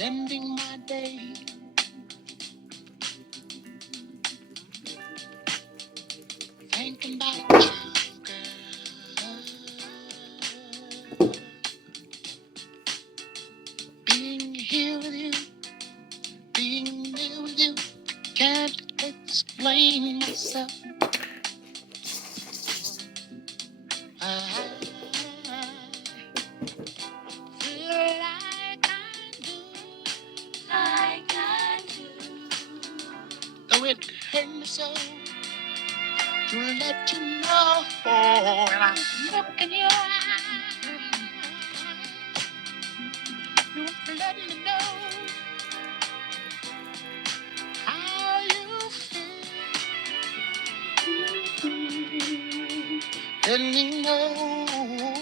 spending my day thinking about you, girl. Being here with you, being there with you, can't explain myself. I feel like I do. Though it hurt me so to let you know, when I look in your eyes, you let me know how you feel. Let me know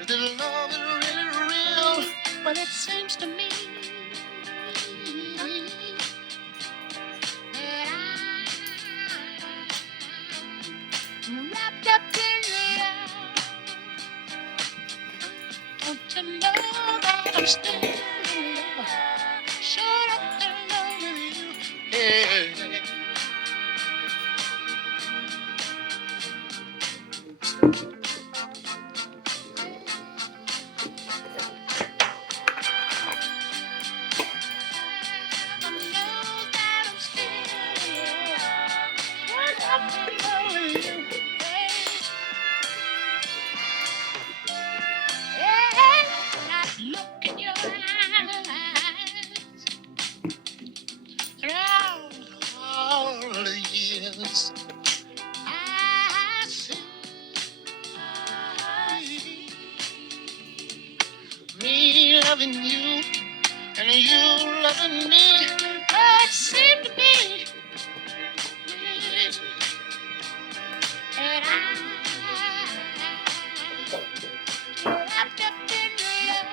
if the love is really real, but it seems to me that I'm wrapped up in love. Don't you know that I'm still in love? Shut up in love with you. Yeah. I know that I'm still in love. Shut up in love with you. Yeah. Yeah. When I look in your eyes, throughout all the years, I see me loving you and you loving me. Oh, it seemed to me that I'm wrapped up in love.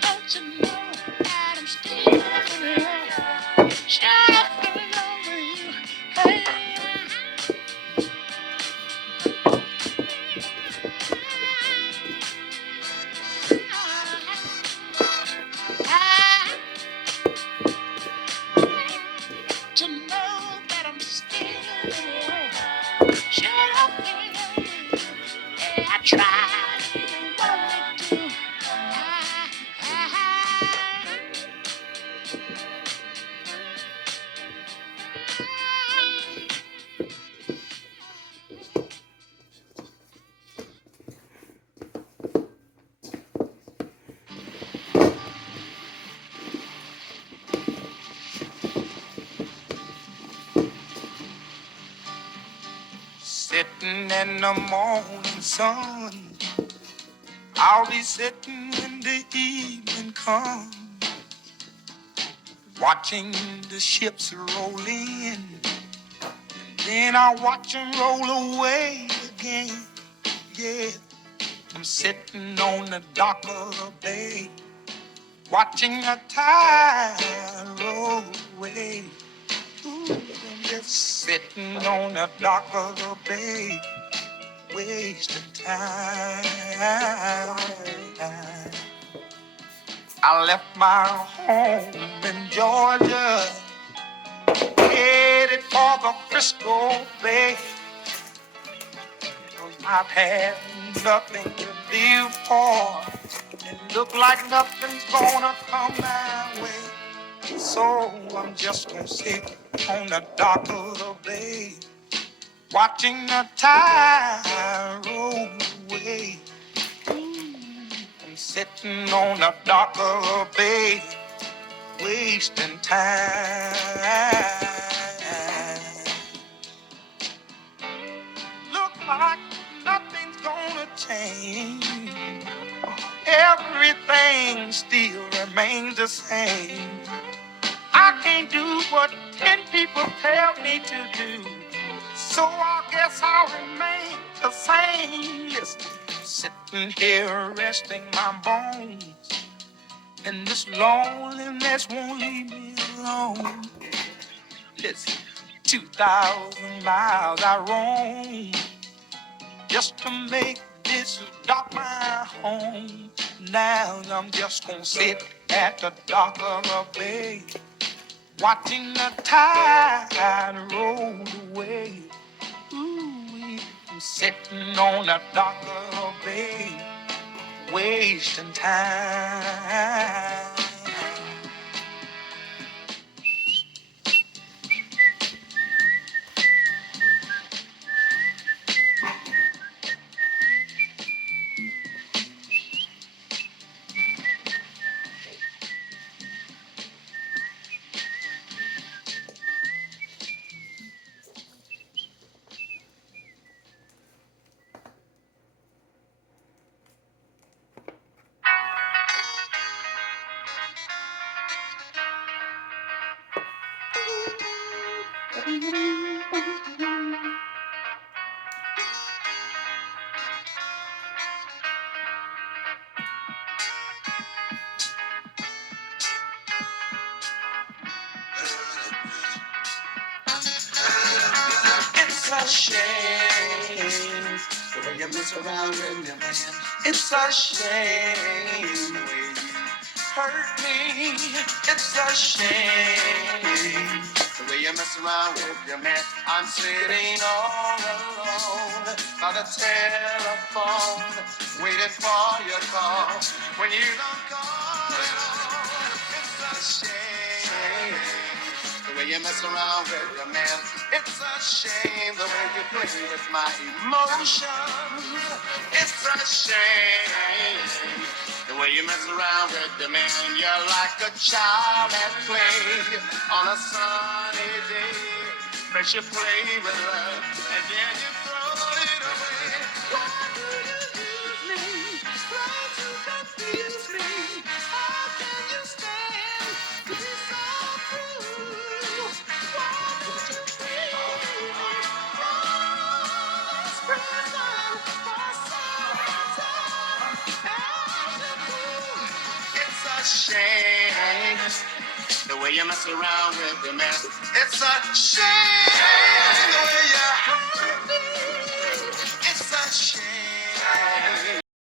Don't you know that I'm still in love? Shut up in love with you. Hey, to know that I'm still in love. Shut up in love with you. Yeah, I tried what to do. Sitting in the morning sun, I'll be sitting when the evening comes, watching the ships roll in. Then I'll watch them roll away again. Yeah, I'm sitting on the dock of the bay, watching the tide roll away. Ooh, I'm just sitting on the dock of the bay, wasting time. I left my home in Georgia, headed for the Frisco Bay. 'Cause I've had nothing to live for. It look like nothing's gonna come my way. So I'm just gonna sit on the dock of the bay, watching the tide roll away. I'm sitting on the dock of the bay, wasting time. Look like nothing's gonna change. Everything still remains the same. I can't do what 10 people tell me to do, so I guess I'll remain the same. Listen, sitting here resting my bones, and this loneliness won't leave me alone. Listen, 2,000 miles I roam just to make this dock my home. Now I'm just gonna sit at the dock of a bay, watching the tide roll away. Ooh, I'm sitting on the dock of a bay, wasting time. It's a shame the way you mess around with me, man. It's a shame the way you hurt me. It's a shame the way you mess around with your man. I'm sitting all alone by the telephone, waiting for your call. When you don't call at all, it's a shame the way you mess around with your man. It's a shame the way you play with my emotions. It's a shame the way you mess around with your man. You're like a child at play on a sunny day. Makes you play with love and then you throw it away. Why do you use me? Try to confuse me. How can you stand to be so cruel? Why did you treat me this prison for some time? It's a shame the way you mess around with your man. It's a shame the way you hurt me. It's a shame.